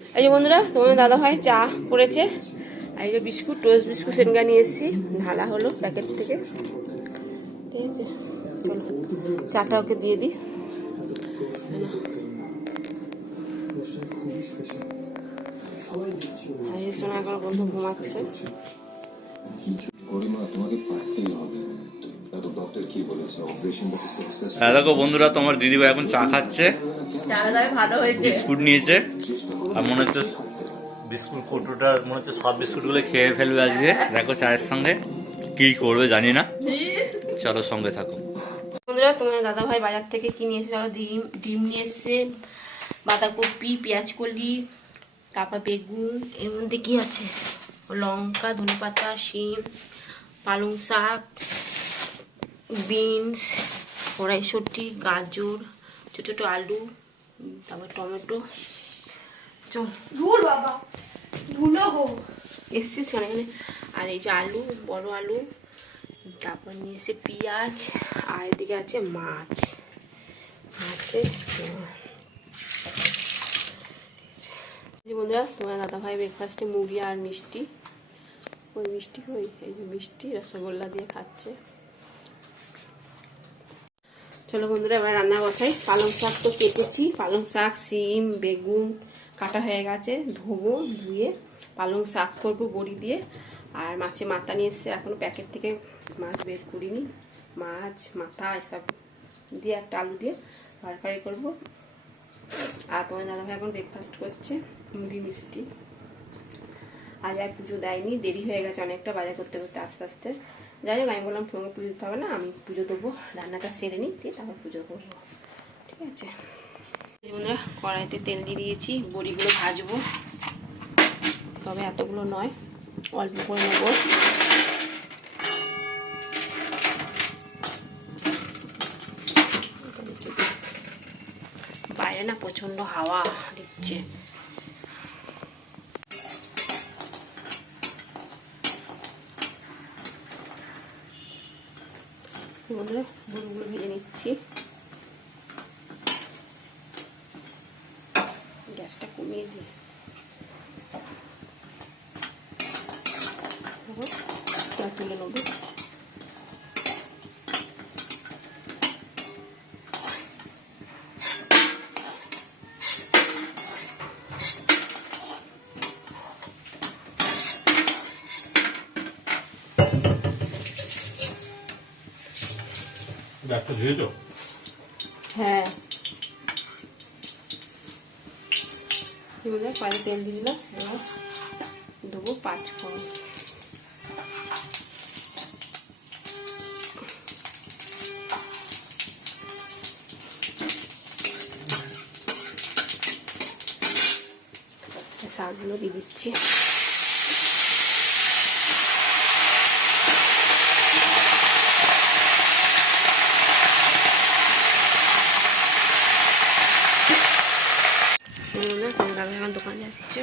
এই যে বন্ধুরা, তোমার দাদা ভাই চা করেছে, আর এই যে বিস্কুট, টোস্ট বিস্কুট সেনগা নিয়ে এসেছি, ঢালা হলো প্যাকেট থেকে। ঠিক আছে, চলো চাটা ওকে দিয়ে দিই। সোনা এখন বন্ধু ঘুমাচ্ছে। দেখো বন্ধুরা, তোমার দিদিভাই এখন চা খাচ্ছে, বিস্কুট নিয়েছে, আর মনে হচ্ছে বিস্কুট কৌটোটার মনে হচ্ছে সব বিস্কুটগুলো খেয়ে ফেলবে আজকে। দেখো চায়ের সঙ্গে কি করবে জানি না, চলো সঙ্গে থাকো। বন্ধুরা, তোমার দাদা ভাই বাজার থেকে কি নিয়ে এসেছে? চলো, ডিম নিয়ে এসছে, বাঁধাকপি, পেঁয়াজ কলি, তারপর বেগুন, এর মধ্যে কি আছে, লঙ্কা, ধনেপাতা, শিম, পালং শাক, বিনস, কড়াইশুঁটি, গাজর, ছোট ছোট আলু, তারপর টমেটো। চল ধুর বাবা, ধুলো গো এসছিস এখানে। আর এই যে আলু, বড় আলু, তারপর নিয়ে এসে পেঁয়াজ, আর এদিকে আছে মাছ আছে। বন্ধুরা, তোমার দাদা ভাই ব্রেকফাস্টে মুড়ি আর মিষ্টি, ওই মিষ্টি ওই এই যে মিষ্টি রসগোল্লা দিয়ে খাচ্ছে। চলো বন্ধুরা, এবার রান্না বসাই। পালং শাক তো কেটেছি, পালং শাক, সিম, বেগুন কাটা হয়ে গেছে, ধোবো, ধুয়ে পালং শাক করবো বড়ি দিয়ে। আর মাছে মাথা নিয়ে এসছে, এখনো প্যাকেট থেকে মাছ বের করিনি। মাছ মাথা এসব দিয়ে একটা আলু দিয়ে তরকারি করবো। আর তোমার দাদা ভাই এখন ব্রেকফাস্ট করছে, মুড়ি মিষ্টি। আজ আর পুজো দেয়নি, দেরি হয়ে গেছে অনেকটা বাজার করতে করতে আস্তে আস্তে। যাই হোক, আমি বললাম তোমাকে পুজো দিতে হবে না, আমি পুজো দেবো, রান্নাটা সেরে নিই, দিয়ে তারপর পুজো করবো। ঠিক আছে বন্ধুরা, কড়াইতে তেল দিয়ে দিয়েছি, বড়িগুলো ভাজবো, তবে এতগুলো নয়, অল্প করে নেবো। বাইরে না প্রচন্ড হাওয়া দিচ্ছে। বন্ধুরা, বড়িগুলো ভেজে নিচ্ছি, গ্যাসটা কমিয়ে দিই। তুলে নেবো। হ্যাঁ, কড়াই তেল দিয়ে দিলাম, এবার দেবো 5 ফোড়ন। শাকগুলো দিয়ে দিচ্ছি। এখন দোকান যাচ্ছে,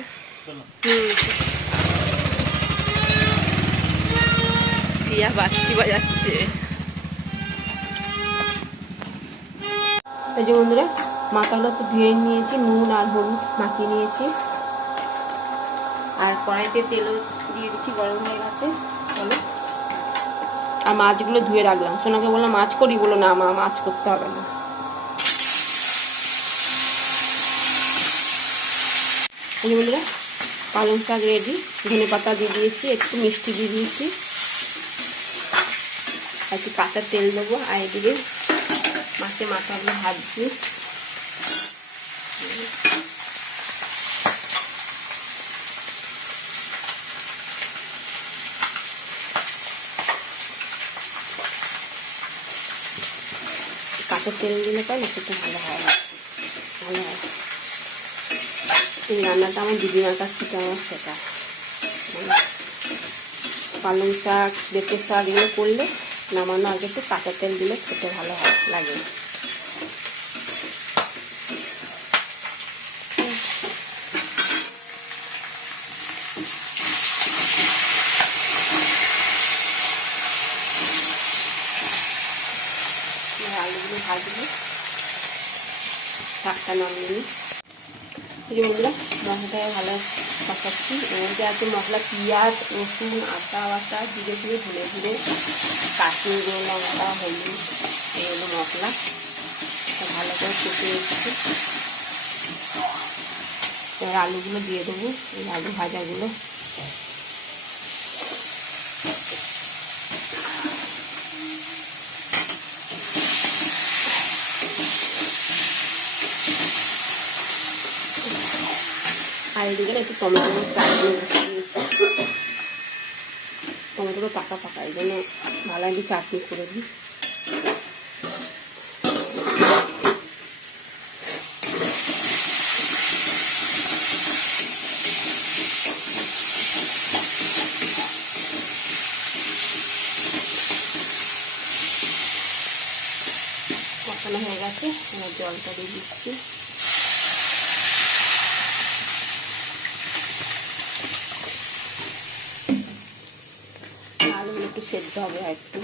সিয়া বাঁশি বাজাচ্ছে। এই যে বন্ধুরা, মাথাগুলো তো ধুয়ে নিয়েছি, নুন আর হলুদ মাখিয়ে নিয়েছি, আর কড়াইতে তেলও দিয়ে দিচ্ছি, গরম হয়ে গেছে। চলো, আর মাছগুলো ধুয়ে রাখলাম। সোনাকে বললাম মাছ করি, বলো না মা, মাছ করতে হবে না। বন্ধুরা, পালং শাক রেডি, ধনে পাতা দিয়ে দিয়েছি, একটু মিষ্টি দিয়ে দিয়েছি, আর একটু কাঁচা তেল দেবো। আর এদিকে মাছের মাথাগুলো ভাজছি। কাঁচা তেল দিলে পরে খেতে ভালো হয়, ভালো হয়। এই রান্নাটা আমার দিদিমার কাছ থেকে আমার শেখা। পালং শাক, বেঁপে শাক এগুলো করলে নামানো আগে একটু কাঁচা তেল দিলে খেতে ভালো হয়, লাগে। আলুগুলো ভাজবো, শাকটা নামিয়ে নিই। এই যে বন্ধুরা মশলাটাকে ভালো কষাচ্ছি। এর মধ্যে আছে মশলা, পেঁয়াজ, রসুন, আদা বাটা, জিরে ধুয়ে ধরে ধরে, কাশ্মীরি লঙ্কা, হলুদ, এই হলো মশলা। ভালো করে কষে এসেছি। এবার আলুগুলো দিয়ে দেবো, এই আলু ভাজাগুলো। আর এদিকে একটু টমেটোর চাটনি দিয়েছি, টমেটোগুলো পাকা পাকা, এই জন্য ভালো একটু চাটনি করে দিই। কষানো হয়ে গেছে, এবার জলটা দিয়ে দিচ্ছি। আলুগুলো একটু সেদ্ধ হবে আর একটু।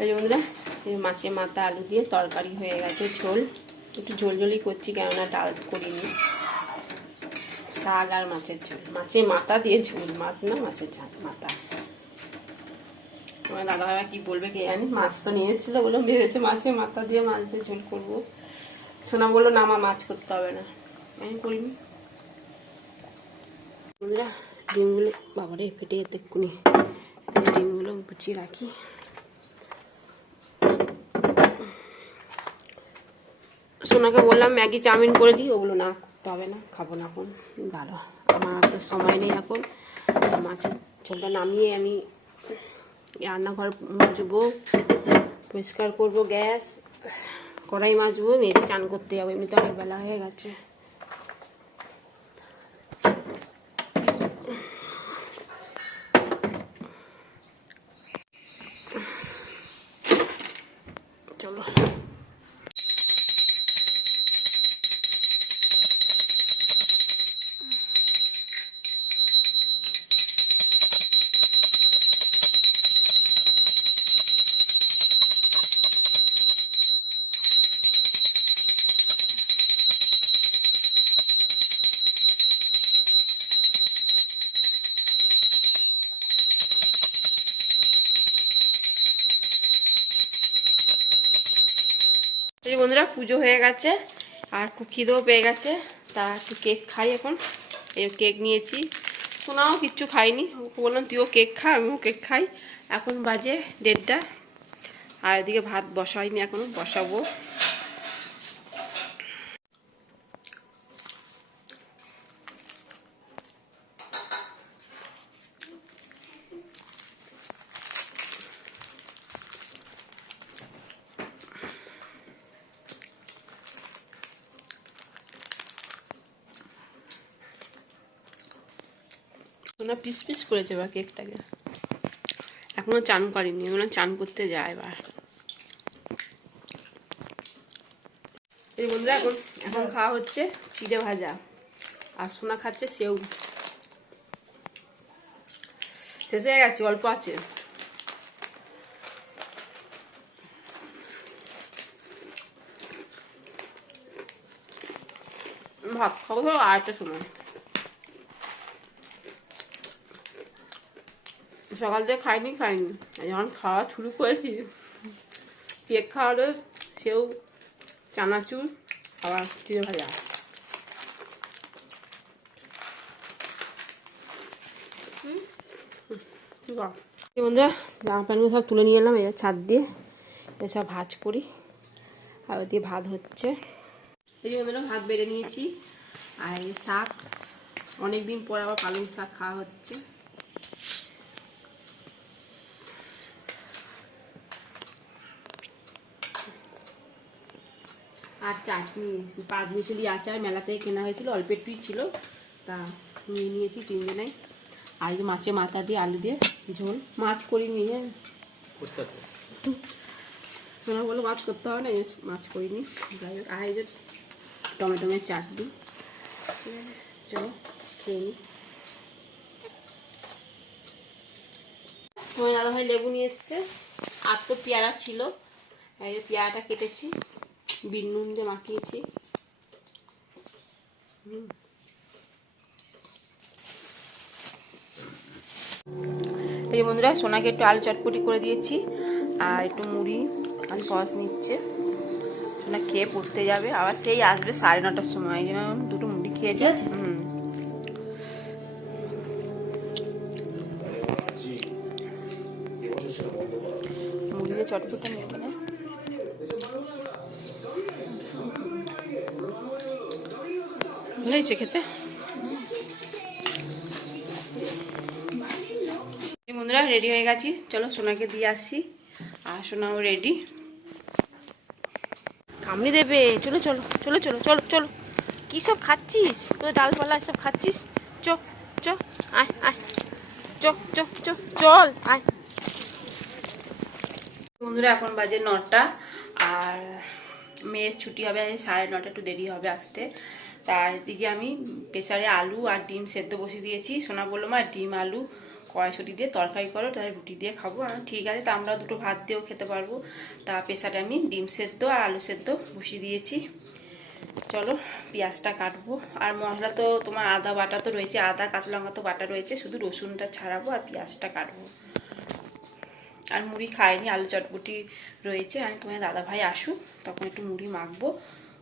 এই যে বন্ধুরা, এই মাছের মাথা আলু দিয়ে তরকারি হয়ে গেছে, ঝোল। একটু ঝোল ঝোলই করছি, কেননা ডাল করিনি। শাক আর মাছের ঝোল, মাছের মাথা দিয়ে ঝোল, মাছ না মাছের মাথা। আমার দাদা ভাই কি বলবে কে জানি, মাছ তো নিয়ে এসেছিলো, বললো ভেবেছে মাছের মাথা দিয়ে মাছ দিয়ে ঝোল করবো। সোনা বললো না, আমার মাছ করতে হবে না, আমি করিনি। বন্ধুরা ডিমগুলো বাবারে ফেটে যেতে এক্ষুনি, ডিমগুলো গুছিয়ে রাখি। সোনাকে বললাম ম্যাগি চাউমিন করে দিই, ওগুলো না করতে হবে না, খাবো না এখন, ভালো আমার তো সময় নেই এখন। মাছের ঝোলটা নামিয়ে আমি রান্নাঘর মাজবো, পরিষ্কার করবো, গ্যাস কড়াই মাজবো, মেয়েকে চান করতে যাবো, এমনিতে অনেক বেলা হয়ে গেছে। চলো এই বন্ধুরা পুজো হয়ে গেছে আর খুব খিদেও পেয়ে গেছে, তা একটু কেক খাই এখন। এই কেক নিয়েছি, শোনাও কিচ্ছু খাইনি, ওকে বললাম তুইও কেক খা, আমিও কেক খাই। এখন বাজে 1:30, আর এদিকে ভাত বসাইনি এখনো, বসাবো। ওনা পিস পিস করেছে বা কেকটাকে, এখনো চান করিনি, ওনা চান করতে যায় এবার। এই বন্ধুরা এখন এখন খাওয়া হচ্ছে চিড়ে ভাজা, আর সোনা খাচ্ছে সেউ। শেষ হয়ে গেছে, অল্প আছে। ভাত খাবো ধরো 8টার সময়। সকাল থেকে খাইনি, যখন খাওয়া শুরু করেছি, কেক খাওয়ার, সেও, চানাচুর, আবার চিড়ে ভাজা। বন্ধুরা জামা প্যান্টগুলো সব তুলে নিয়ে এলাম, এবার ছাদ দিয়ে এসব ভাজ করি, আর দিয়ে ভাত হচ্ছে। এই যে বন্ধুরা ভাত বেড়ে নিয়েছি, আর এই শাক, অনেকদিন পর আবার পালং শাক খাওয়া হচ্ছে। আর চাটনি, পাঁচমিশালি আচার মেলা থেকে কেনা হয়েছিল, অল্প একটুই ছিল, তা নিয়ে নিয়েছি 3 দিনাই। আর এই মাছের মাথা দিয়ে আলু দিয়ে ঝোল, মাছ করিনি। হ্যাঁ তোমরা বলো মাছ করতে হবে না, মাছ করিনি, যাই হোক। আর এই যে টমেটোমের চাটনি, চলো খেয়ে নিই। তোমার দাদাভাই লেবু নিয়ে এসছে, আর তো পেয়ারা ছিল, এই পেয়ারাটা কেটেছি, বিট নুন দিয়ে মাখিয়েছি। এই বন্ধুরা সোনাকে একটু আলু চটপটি করে দিয়েছি, আর একটু মুড়ি আর সস নিচ্ছে। সোনা খেয়ে পড়তে যাবে, আবার সেই আসবে 9:30টার সময়, এই জন্য দুটো মুড়ি খেয়েছে। মুড়ি দিয়ে চটপটি মেখে নেয়। ভালো হয়েছে খেতে। বন্ধুরা রেডি হয়ে গেছি, চলো সোনাকে দিয়ে আসি। আর সোনাও রেডি, কামড়ে দেবে। চলো চলো চলো চলো চলো চলো। কী সব খাচ্ছিস? তোদের ডালপালা সব খাচ্ছিস? চ চ আয় আয়, চ চ চ চল আয়। বন্ধুরা এখন বাজে 9টা, আর মেয়ের ছুটি হবে 9:30, একটু দেরি হবে আসতে। তার দিকে আমি প্রেসারে আলু আর ডিম সেদ্ধ বসিয়ে দিয়েছি। সোনা বললো মা ডিম আলু কড়াইশুঁটি দিয়ে তরকারি করো, তাহলে রুটি দিয়ে খাবো। ঠিক আছে, তা আমরা দুটো ভাত দিয়েও খেতে পারবো। তা প্রেসারে আমি ডিম সেদ্ধ আর আলু সেদ্ধ বসিয়ে দিয়েছি। চলো পেঁয়াজটা কাটবো, আর মশলা তো তোমার আদা বাটা তো রয়েছে, আদা কাঁচা লঙ্কা তো বাটা রয়েছে, শুধু রসুনটা ছাড়াবো আর পেঁয়াজটা কাটবো। আর মুড়ি খাইনি, আলু চটপটি রয়েছে, আমি তোমার দাদা ভাই আসুক তখন একটু মুড়ি মাখবো,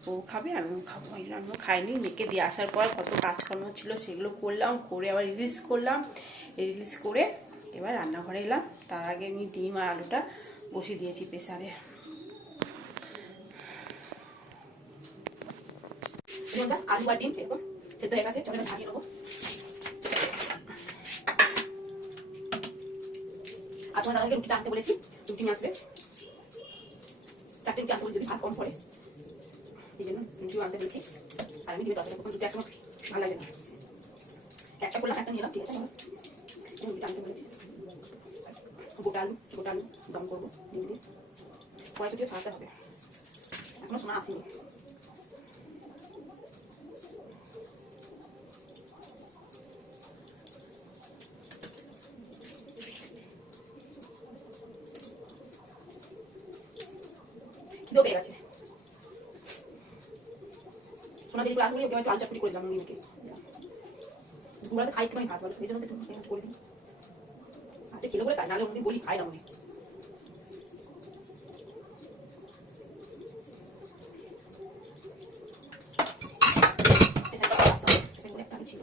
ও খাবে আমিও খাবো। এই জন্য আমিও খাইনি। মেয়েকে দিয়ে আসার পর কত কাজকর্ম ছিল সেগুলো করলাম, করে আবার রিলিজ করলাম, রিলিজ করে এবার রান্নাঘরে এলাম। তার আগে আমি ডিম আর আলুটা বসিয়ে দিয়েছি প্রেসারে। আলু আর ডিম এরকম সেদ্ধ হয়ে গেছে, চলো ছাড়িয়ে নেবো। আর তোমার দাদাকে রুটিটা আনতে বলেছি, রুটি নিয়ে আসবে, 4টে রুটি আনতে বলেছি যদি ভাত কম পড়ে, এই জন্য রুটিও আনতে বলেছি। আর আমি ডিমের তরকারি করবো, রুটি একদম ভালো লাগে না, একটা করলাম একটা নিলাম, ঠিক আছে। রুটিটা আনতে বলেছি, গোটা আলু দম করবো ডিম দিয়ে, কড়াইশুঁটিও ছাড়াতে হবে, এখনো সোনা আসেনি। খিদেও পেয়ে গেছে, সোনা দিয়ে ক্লাস করে ওকে একটু আলু চটপটি করে দিলাম মুড়িকে। দুপুরবেলাতে খাই একটুখানি ভাত, এই জন্য একটু করে দিই। আজকে খেলো বলে তাই, নাহলে অন্যদিন বলি খাই না মুড়ি। ছিল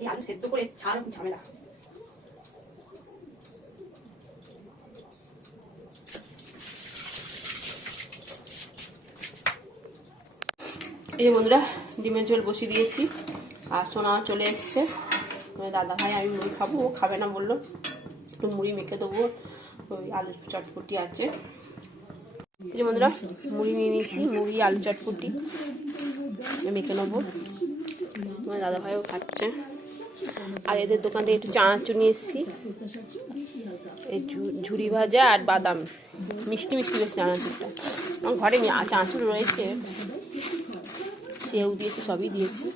এই আলু সেদ্ধ করে ছাড় খুব ঝামেলা। এই যে বন্ধুরা ডিমের ঝোল বসিয়ে দিয়েছি, আর সোনা চলে এসছে। দাদা ভাই আমি মুড়ি খাবো, ও খাবে না বললো, একটু মুড়ি মেখে দেবো, ওই আলু চটপটি আছে। এই যে বন্ধুরা মুড়ি নিয়ে নিয়েছি, মুড়ি আলু চটপটি মেখে নেবো। তোমার দাদা ভাইও খাচ্ছে। আর এদের দোকান থেকে একটু চানাচুর নিয়ে এসেছি, এই ঝুড়ি ভাজা আর বাদাম, মিষ্টি মিষ্টি বেশ চানাচুরটা। আমার ঘরে চানাচুর রয়েছে, সেও দিয়েছি, সবই দিয়েছি,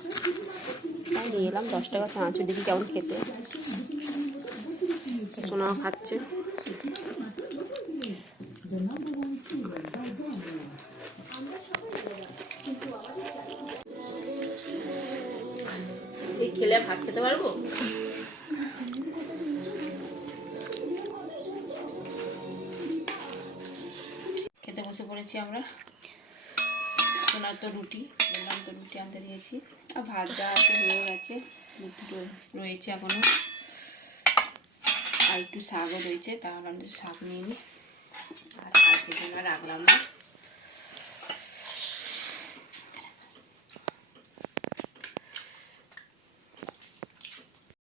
তাই নিয়ে এলাম 10 টাকা চানাচুর, দেখি কেমন খেতে। সোনাও খাচ্ছে। এই খেলে ভাত খেতে পারবো? খেতে বসে পড়েছি আমরা। সোনার তো রুটি বললাম, তো রুটি আনতে দিয়েছি, আর ভাত যা আছে হয়ে গেছে, রুটি রয়েছে এখনো, আর একটু শাকও রয়েছে, তাহলে আমি শাক নিয়ে নিই। আর কালকে জন্য রাখলাম না।